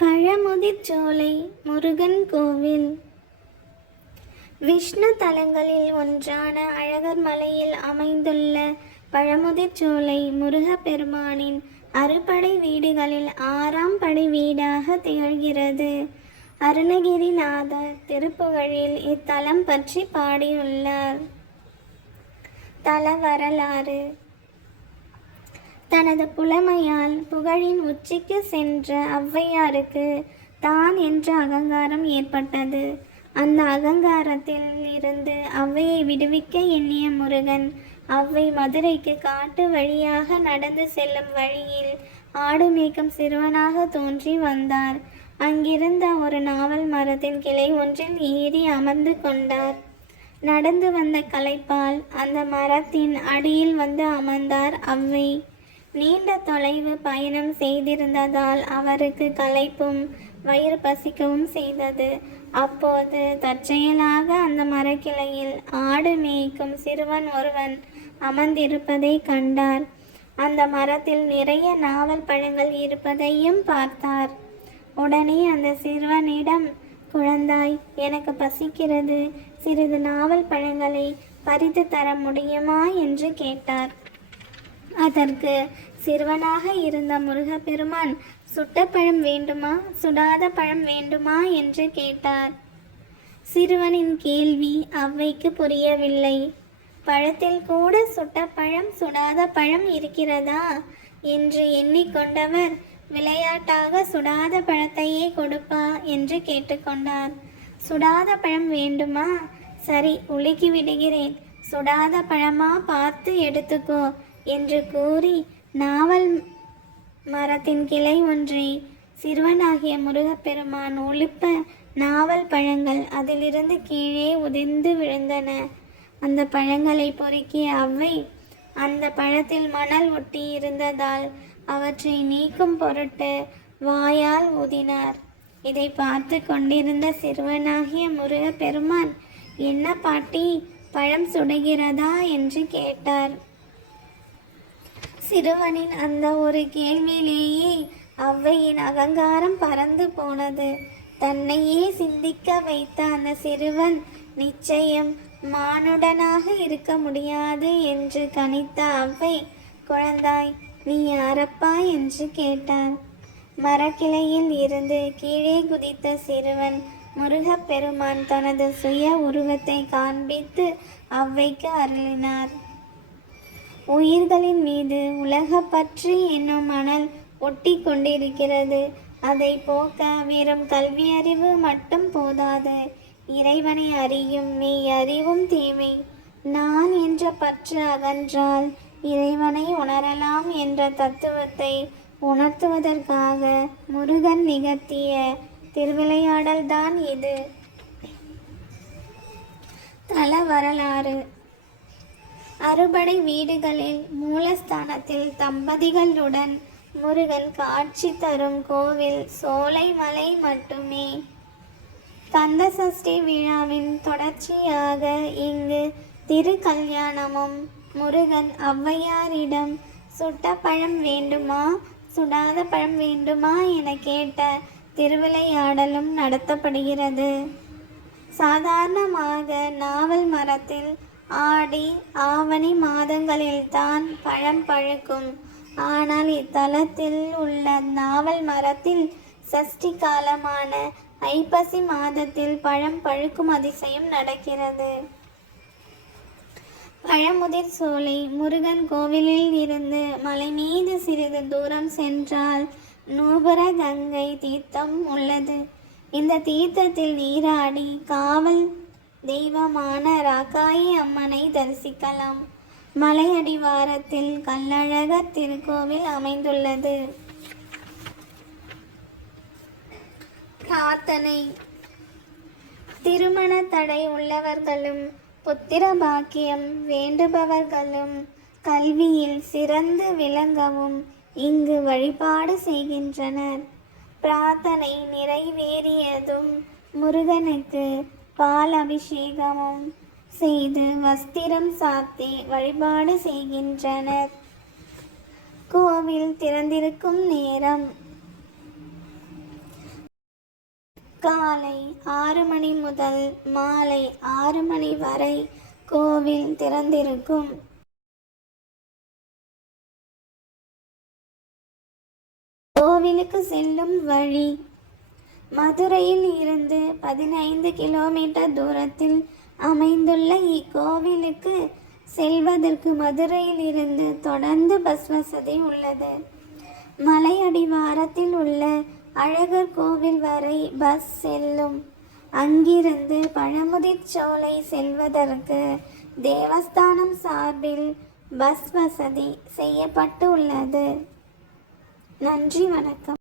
பழமுதிர்ச்சோலை முருகன் கோவில். விஷ்ணு தலங்களில் ஒன்றான அழகர் மலையில் அமைந்துள்ள பழமுதிர்ச்சோலை முருகப்பெருமானின் அறுபடை வீடுகளில் ஆறாம் படை வீடாக திகழ்கிறது. அருணகிரிநாதர் திருப்புகழில் இத்தலம் பற்றி பாடியுள்ளார். தல வரலாறு தனது புலமையால் புகழின் உச்சிக்கு சென்ற ஔவையாருக்கு தான் என்ற அகங்காரம் ஏற்பட்டது. அந்த அகங்காரத்தில் இருந்து ஔவையை விடுவிக்க எண்ணிய முருகன் ஔவை மதுரைக்கு காட்டு வழியாக நடந்து செல்லும் வழியில் ஆடு மேய்க்கும் சிறுவனாக தோன்றி வந்தார். அங்கிருந்த ஒரு நாவல் மரத்தின் கிளை ஒன்றில் ஏறி அமர்ந்து கொண்டார். நடந்து வந்த கலைப்பால் அந்த மரத்தின் அடியில் வந்து அமர்ந்தார் ஔவை. நீண்ட தொலைவு பயணம் செய்திருந்ததால் அவருக்கு களைப்பும் வயிறு பசிக்கவும் செய்தது. அப்போது தற்செயலாக அந்த மரக்கிளையில் ஆடு மேய்க்கும் சிறுவன் ஒருவன் அமர்ந்திருப்பதை கண்டார். அந்த மரத்தில் நிறைய நாவல் பழங்கள் இருப்பதையும் பார்த்தார். உடனே அந்த சிறுவனிடம் குழந்தாய் எனக்கு பசிக்கிறது. சிறிது நாவல் பழங்களை பறித்து தர முடியுமா? என்று கேட்டார். அதற்கு சிறுவனாக இருந்த முருகப்பெருமான் சுட்ட பழம் வேண்டுமா? சுடாத பழம் வேண்டுமா? என்று கேட்டார். சிறுவனின் கேள்வி அவ்வைக்கு புரியவில்லை. பழத்தில் கூட சுட்ட பழம் சுடாத பழம் இருக்கிறதா? என்று எண்ணிக்கொண்டவர் விளையாட்டாக சுடாத பழத்தையே கொடுப்பா? என்று கேட்டுக்கொண்டார் சுடாத பழம் வேண்டுமா? சரி உலுக்கி விடுகிறேன். சுடாத பழமா? பார்த்து எடுத்துக்கோ. என்று கூறி நாவல் மரத்தின் கிளை ஒன்றை சிறுவனாகிய முருகப்பெருமான் ஒளிப்ப நாவல் பழங்கள் அதிலிருந்து கீழே உதிர்ந்து விழுந்தன. அந்த பழங்களை பொறுக்கிய அவ்வை அந்த பழத்தில் மணல் ஒட்டி இருந்ததால் அவற்றை நீக்கும் பொருட்டு வாயால் ஊதினார். இதை பார்த்து கொண்டிருந்த சிறுவனாகிய முருகப்பெருமான் என்ன பாட்டி பழம் சுடுகிறதா? என்று கேட்டார். சிறுவனின் அந்த ஒரு கேள்வியிலேயே அவ்வையின் அகங்காரம் பறந்து போனது. தன்னையே சிந்திக்க வைத்த அந்த சிறுவன் நிச்சயம் மானுடனாக இருக்க முடியாது என்று கணித்த அவ்வை குழந்தாய் நீ யாரப்பா? என்று கேட்டார் மரக்கிளையில் இருந்து கீழே குதித்த சிறுவன் முருகப்பெருமான் தனது சுய உருவத்தை காண்பித்து அவ்வைக்கு அருளினார். உயிர்களின் மீது உலகப்பற்று என்னும் மணல் ஒட்டி கொண்டிருக்கிறது. அதை போக்க வெறும் கல்வியறிவு மட்டும் போதாது. இறைவனை அறியும் மெய் அறிவும் தேவை நான் என்ற பற்று அகன்றால் இறைவனை உணரலாம் என்ற தத்துவத்தை உணர்த்துவதற்காக முருகன் நிகழ்த்திய திருவிளையாடல்தான் இது. தல வரலாறு. அறுபடை வீடுகளில் மூலஸ்தானத்தில் தம்பதிகளுடன் முருகன் காட்சி தரும் கோவில் சோலைமலை மட்டுமே. கந்தசஷ்டி விழாவின் தொடர்ச்சியாக இங்கு திருக்கல்யாணமும் முருகன் ஔவையாரிடம் சுட்ட பழம் வேண்டுமா சுடாத பழம் வேண்டுமா என கேட்ட திருவிளையாடலும் நடத்தப்படுகிறது. சாதாரணமாக நாவல் மரத்தில் ஆடி ஆவணி மாதங்களில்தான் பழம் பழுக்கும். ஆனால் இத்தலத்தில் உள்ள நாவல் மரத்தில் சஷ்டி காலமான ஐப்பசி மாதத்தில் பழம் பழுக்கும் அதிசயம் நடக்கிறது. பழமுதிர் சோலை முருகன் கோவிலில் இருந்து மலை மீது சிறிது தூரம் சென்றால் நூபுர கங்கை தீர்த்தம் உள்ளது. இந்த தீர்த்தத்தில் நீராடி காவல் தெய்வமான ராக்காயி அம்மனை தரிசிக்கலாம். மலையடிவாரத்தில் கல்லழகர் திருக்கோவில் அமைந்துள்ளது. பிரார்த்தனை. திருமண தடை உள்ளவர்களும் புத்திர பாக்கியம் வேண்டுபவர்களும் கல்வியில் சிறந்து விளங்கவும் இங்கு வழிபாடு செய்கின்றனர். பிரார்த்தனை நிறைவேறியதும் முருகனுக்கு பால் அபிஷேகமும் செய்து வஸ்திரம் சாத்தி வழிபாடு செய்கின்றனர். கோவில் திறந்திருக்கும் நேரம். காலை ஆறு மணி முதல் மாலை ஆறு மணி வரை கோவில் திறந்திருக்கும். கோவிலுக்கு செல்லும் வழி மதுரையில் இருந்து பதினைந்து கிலோமீட்டர் தூரத்தில் அமைந்துள்ள இக்கோவிலுக்கு செல்வதற்கு மதுரையில் இருந்து தொடர்ந்து பஸ் வசதி உள்ளது. மலையடிவாரத்தில் உள்ள அழகர் கோவில் வரை பஸ் செல்லும். அங்கிருந்து பழமுதிர்ச்சோலை செல்வதற்கு தேவஸ்தானம் சார்பில் பஸ் வசதி செய்யப்பட்டு உள்ளது. நன்றி வணக்கம்.